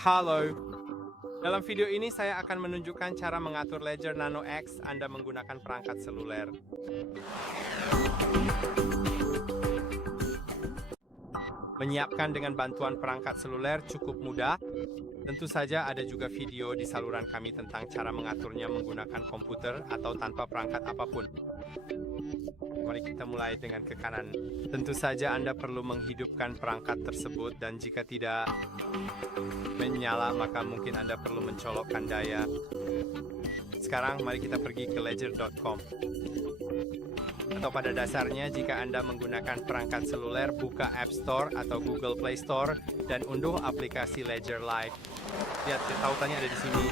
Halo, dalam video ini saya akan menunjukkan cara mengatur Ledger Nano X Anda menggunakan perangkat seluler. Menyiapkan dengan bantuan perangkat seluler cukup mudah. Tentu saja ada juga video di saluran kami tentang cara mengaturnya menggunakan komputer atau tanpa perangkat apapun. Mari kita mulai dengan ke kanan. Tentu saja Anda perlu menghidupkan perangkat tersebut dan jika tidak menyala maka mungkin Anda perlu mencolokkan daya. Sekarang mari kita pergi ke ledger.com. Atau pada dasarnya jika Anda menggunakan perangkat seluler, buka App Store atau Google Play Store dan unduh aplikasi Ledger Live. Lihat tautannya ada di sini.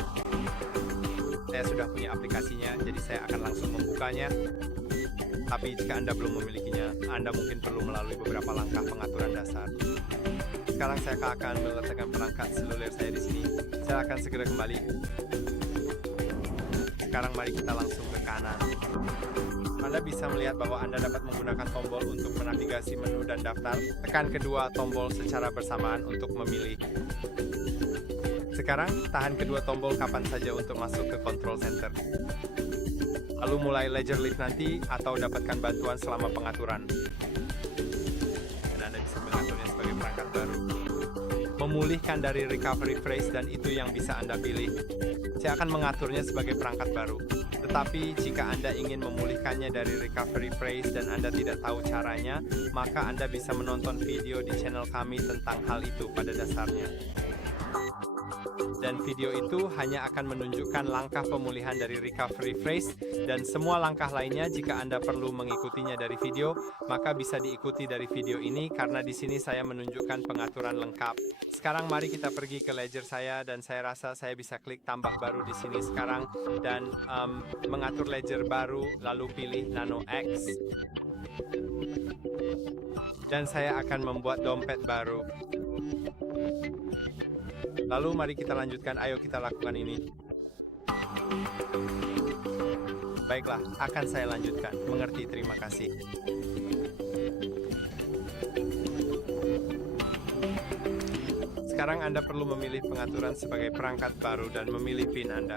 Saya sudah punya aplikasinya, jadi saya akan langsung membukanya. Tapi jika Anda belum memilikinya, Anda mungkin perlu melalui beberapa langkah pengaturan dasar. Sekarang saya akan meletakkan perangkat seluler saya di sini. Saya akan segera kembali. Sekarang mari kita langsung ke kanan. Anda bisa melihat bahwa Anda dapat menggunakan tombol untuk menavigasi menu dan daftar. Tekan kedua tombol secara bersamaan untuk memilih. Sekarang, tahan kedua tombol kapan saja untuk masuk ke control center. Lalu mulai Ledger Live nanti atau dapatkan bantuan selama pengaturan. Dan Anda bisa mengaturnya sebagai perangkat baru. Memulihkan dari recovery phrase dan itu yang bisa Anda pilih. Saya akan mengaturnya sebagai perangkat baru. Tetapi jika Anda ingin memulihkannya dari recovery phrase dan Anda tidak tahu caranya, maka Anda bisa menonton video di channel kami tentang hal itu pada dasarnya. Dan video itu hanya akan menunjukkan langkah pemulihan dari recovery phrase dan semua langkah lainnya jika Anda perlu mengikutinya dari video, maka bisa diikuti dari video ini karena di sini saya menunjukkan pengaturan lengkap. Sekarang mari kita pergi ke Ledger saya dan saya rasa saya bisa klik tambah baru di sini sekarang dan mengatur Ledger baru lalu pilih Nano X. Dan saya akan membuat dompet baru. Lalu mari kita lanjutkan, ayo kita lakukan ini. Baiklah, akan saya lanjutkan. Mengerti, terima kasih. Sekarang Anda perlu memilih pengaturan sebagai perangkat baru dan memilih PIN Anda.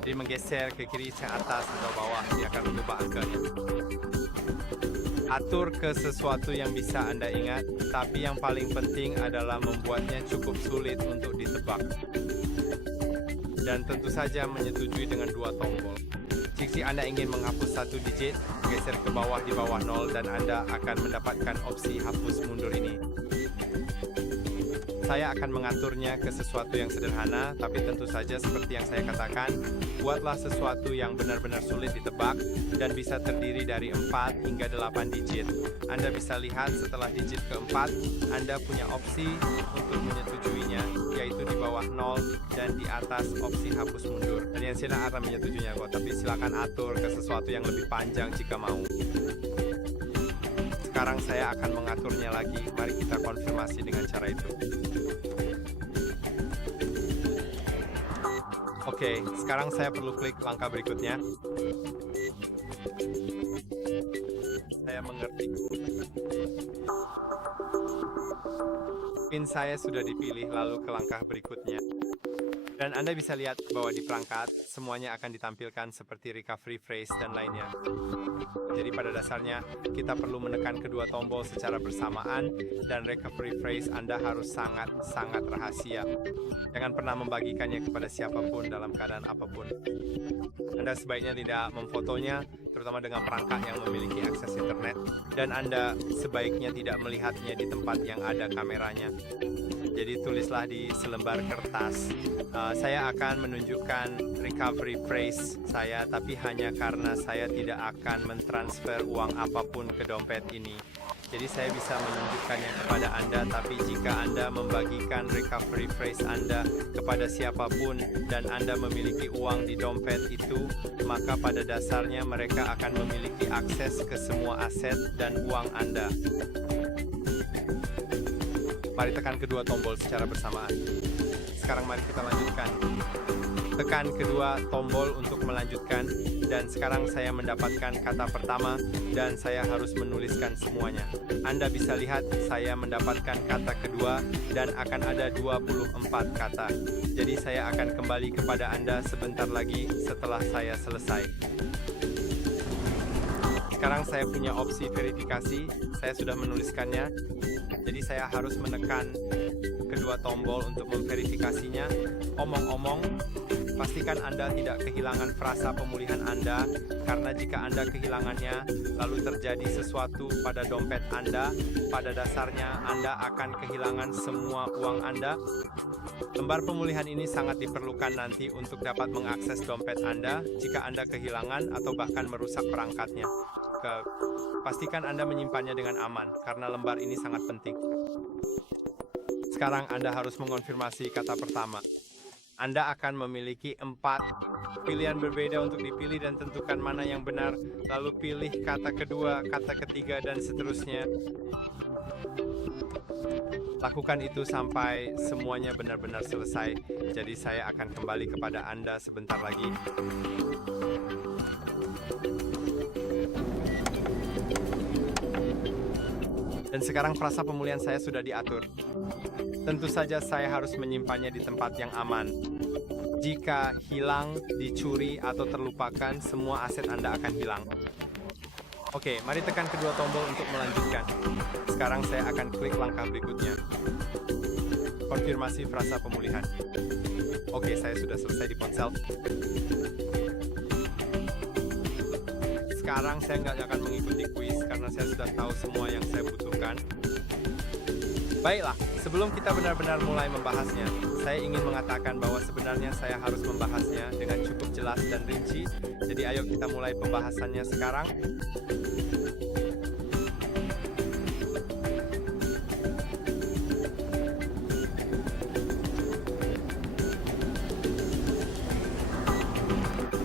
Jadi menggeser ke kiri, ke atas, atau bawah, dia akan mengubah angkanya. Atur ke sesuatu yang bisa Anda ingat, tapi yang paling penting adalah membuatnya cukup sulit untuk ditebak. Dan tentu saja menyetujui dengan dua tombol. Jika Anda ingin menghapus satu digit, geser ke bawah di bawah 0 dan Anda akan mendapatkan opsi hapus mundur ini. Saya akan mengaturnya ke sesuatu yang sederhana, tapi tentu saja seperti yang saya katakan, buatlah sesuatu yang benar-benar sulit ditebak dan bisa terdiri dari 4 hingga 8 digit. Anda bisa lihat setelah digit keempat, Anda punya opsi untuk menyetujuinya, yaitu di bawah 0 dan di atas opsi hapus mundur. Dan yang saya akan menyetujuinya kok, tapi silakan atur ke sesuatu yang lebih panjang jika mau. Sekarang saya akan mengaturnya lagi, mari kita konfirmasi dengan cara itu. Oke, sekarang saya perlu klik langkah berikutnya. Saya mengerti. PIN saya sudah dipilih, lalu ke langkah berikutnya. Dan Anda bisa lihat bahwa di perangkat, semuanya akan ditampilkan seperti recovery phrase dan lainnya. Jadi pada dasarnya, kita perlu menekan kedua tombol secara bersamaan dan recovery phrase Anda harus sangat rahasia. Jangan pernah membagikannya kepada siapapun dalam keadaan apapun. Anda sebaiknya tidak memfotonya, terutama dengan perangkat yang memiliki akses internet, dan Anda sebaiknya tidak melihatnya di tempat yang ada kameranya. Jadi tulislah di selembar kertas. Saya akan menunjukkan recovery phrase saya, tapi hanya karena saya tidak akan mentransfer uang apapun ke dompet ini. Jadi saya bisa menunjukkannya kepada Anda, tapi jika Anda membagikan recovery phrase Anda kepada siapapun dan Anda memiliki uang di dompet itu, maka pada dasarnya mereka akan memiliki akses ke semua aset dan uang Anda. Mari tekan kedua tombol secara bersamaan. sekarang mari kita lanjutkan. Tekan kedua tombol untuk melanjutkan, dan sekarang saya mendapatkan kata pertama, dan saya harus menuliskan semuanya. Anda bisa lihat, saya mendapatkan kata kedua, dan akan ada 24 kata. Jadi saya akan kembali kepada Anda sebentar lagi setelah saya selesai. Sekarang saya punya opsi verifikasi, saya sudah menuliskannya, jadi saya harus menekan kedua tombol untuk memverifikasinya. Omong-omong, pastikan Anda tidak kehilangan frasa pemulihan Anda, karena jika Anda kehilangannya, lalu terjadi sesuatu pada dompet Anda, pada dasarnya Anda akan kehilangan semua uang Anda. Lembar pemulihan ini sangat diperlukan nanti untuk dapat mengakses dompet Anda jika Anda kehilangan atau bahkan merusak perangkatnya. Pastikan Anda menyimpannya dengan aman, karena lembar ini sangat penting. Sekarang Anda harus mengonfirmasi kata pertama. Anda akan memiliki 4 pilihan berbeda untuk dipilih dan tentukan mana yang benar, lalu pilih kata kedua, kata ketiga, dan seterusnya. Lakukan itu sampai semuanya benar-benar selesai. Jadi saya akan kembali kepada Anda sebentar lagi. Dan sekarang frasa pemulihan saya sudah diatur. Tentu saja saya harus menyimpannya di tempat yang aman. Jika hilang, dicuri, atau terlupakan, semua aset Anda akan hilang. Oke, mari tekan kedua tombol untuk melanjutkan. Sekarang saya akan klik langkah berikutnya. Konfirmasi frasa pemulihan. Oke, saya sudah selesai di ponsel. Sekarang saya nggak akan mengikuti kuis karena saya sudah tahu semua yang saya butuhkan. Baiklah, sebelum kita benar-benar mulai membahasnya, saya ingin mengatakan bahwa sebenarnya saya harus membahasnya dengan cukup jelas dan rinci. Jadi ayo kita mulai pembahasannya sekarang.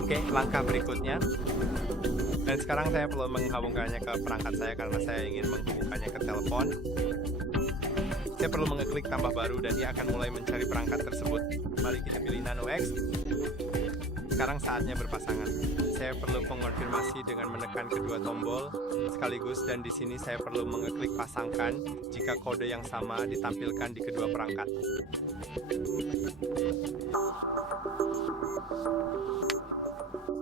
Oke, langkah berikutnya. Dan sekarang saya perlu menghubungkannya ke perangkat saya karena saya ingin menghubungkannya ke telepon. Saya perlu mengeklik tambah baru dan dia akan mulai mencari perangkat tersebut. Mari kita pilih Nano X. Sekarang saatnya berpasangan. Saya perlu mengonfirmasi dengan menekan kedua tombol sekaligus, dan di sini saya perlu mengeklik pasangkan jika kode yang sama ditampilkan di kedua perangkat.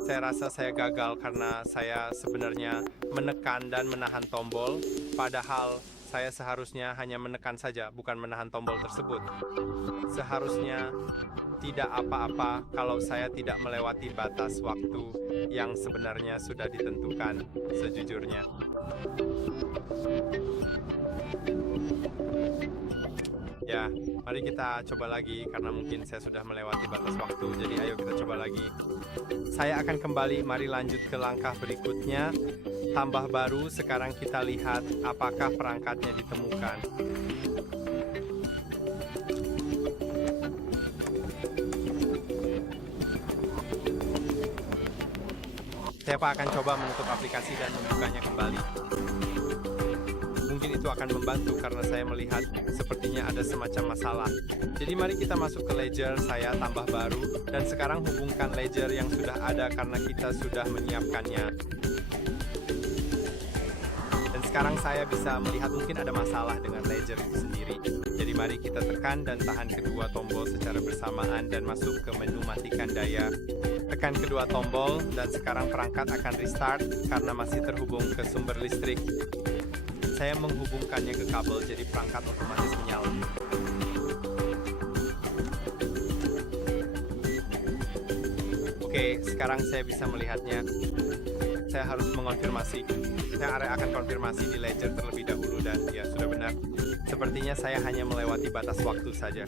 Saya rasa saya gagal karena saya sebenarnya menekan dan menahan tombol, padahal saya seharusnya hanya menekan saja, bukan menahan tombol tersebut. Seharusnya tidak apa-apa kalau saya tidak melewati batas waktu yang sebenarnya sudah ditentukan sejujurnya. Ya, mari kita coba lagi karena mungkin saya sudah melewati batas waktu. Jadi ayo kita coba lagi. Saya akan kembali, mari lanjut ke langkah berikutnya. Tambah baru, sekarang kita lihat apakah perangkatnya ditemukan. Saya akan coba menutup aplikasi dan membukanya kembali. Mungkin itu akan membantu karena saya melihat sepertinya ada semacam masalah. Jadi mari kita masuk ke ledger saya tambah baru, dan sekarang hubungkan ledger yang sudah ada karena kita sudah menyiapkannya. Dan sekarang saya bisa melihat mungkin ada masalah dengan ledger itu sendiri. Jadi mari kita tekan dan tahan kedua tombol secara bersamaan dan masuk ke menu matikan daya. Tekan kedua tombol dan sekarang perangkat akan restart karena masih terhubung ke sumber listrik. Saya menghubungkannya ke kabel, jadi perangkat otomatis menyala. Oke, sekarang saya bisa melihatnya. Saya harus mengonfirmasi. Saya akan konfirmasi di ledger terlebih dahulu dan ya sudah benar. Sepertinya saya hanya melewati batas waktu saja.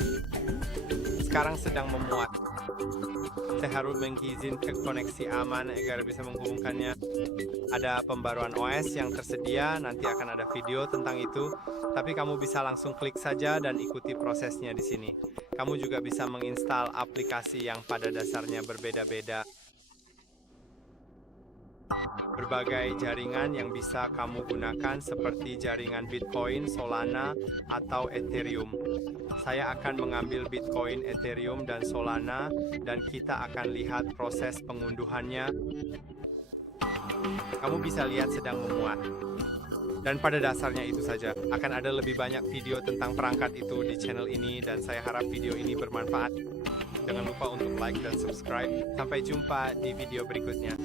Sekarang sedang memuat. Saya harus mengizinkan koneksi aman agar bisa menghubungkannya. Ada pembaruan OS yang tersedia, nanti akan ada video tentang itu. Tapi kamu bisa langsung klik saja dan ikuti prosesnya di sini. Kamu juga bisa menginstal aplikasi yang pada dasarnya berbeda-beda. berbagai jaringan yang bisa kamu gunakan seperti jaringan Bitcoin, Solana, atau Ethereum. Saya akan mengambil Bitcoin, Ethereum, dan Solana, dan kita akan lihat proses pengunduhannya. Kamu bisa lihat sedang memuat. Dan pada dasarnya itu saja, akan ada lebih banyak video tentang perangkat itu di channel ini, dan saya harap video ini bermanfaat. Jangan lupa untuk like dan subscribe. Sampai jumpa di video berikutnya.